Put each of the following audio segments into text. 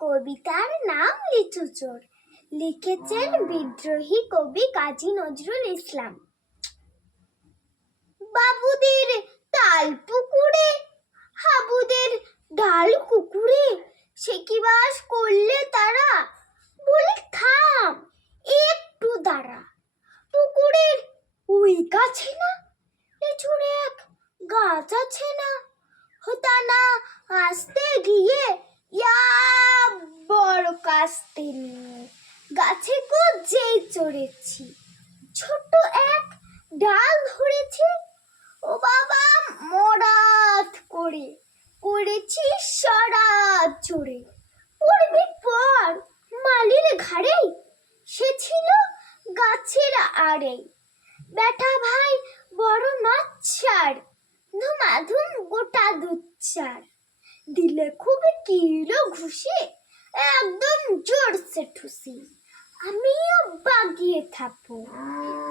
কবিতার নাম লিচু চোর। লিখেছেন বিদ্রোহী কবি কাজী নজরুল ইসলাম। বাবুদের তাল পুকুরে, হাবুদের ডাল কুকুরে, সে কি বাস করলে তারা? বলি থাম, একটু দাঁড়া। পুকুরের ওই গাছে না লিচুর এক গাছ আছে না? হতা না আসতে গিয়ে ইয়া বড় কাস্তে নিয়ে গাছে যেই চড়েছি, ছোট্ট এক ডাল ধরেছি। ও বাবা মরাত করে করেছি সারাত জোরে। পড়বে পর মালির ঘাড়েই, সে ছিল গাছের আড়েই। বেটা ভাই বড় নাচ্ছার, ধুমাধুম গোটা দুচ্ছার। দিলে খুব কিলো ঘুষি, একদম জোরসে ঠুসি। আমিও বাগিয়ে থাপড়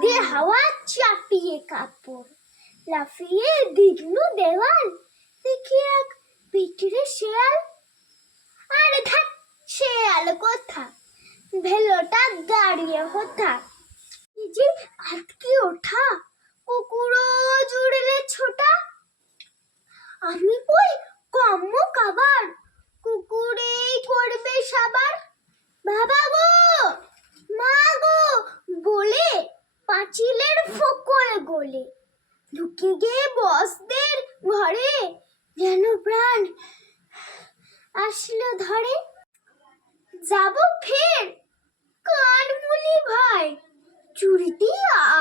দিয়ে হাওয়া চাপিয়ে কাপড়। লাফিয়ে দিগনু দেওয়াল, দেখি এক পিঠরে শেয়াল। আরে ধ্যাৎ, শেয়াল কোথা, ভেলোটা দাঁড়িয়ে হোথা। এই যে আটকে ওঠা, কুকুরও জুড়লে ছোটা। আমি কই কম্ম কাবার, কুকুরেই করবে সাবার। বাবা গো, মা গো বলে পাঁচিলের ফোকর গোলে ঢুকে গিয়ে বসদের ঘরে, যেন প্রাণ আসলো ধরে। যাব ফের কানমুলি ভাই, চুরিটি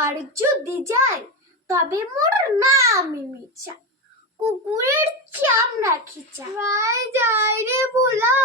আর যদি যায়, তবে মোর নামই মিছা, কুকুরের চামড়া খিচা। ভাই যাই রে ভোলা,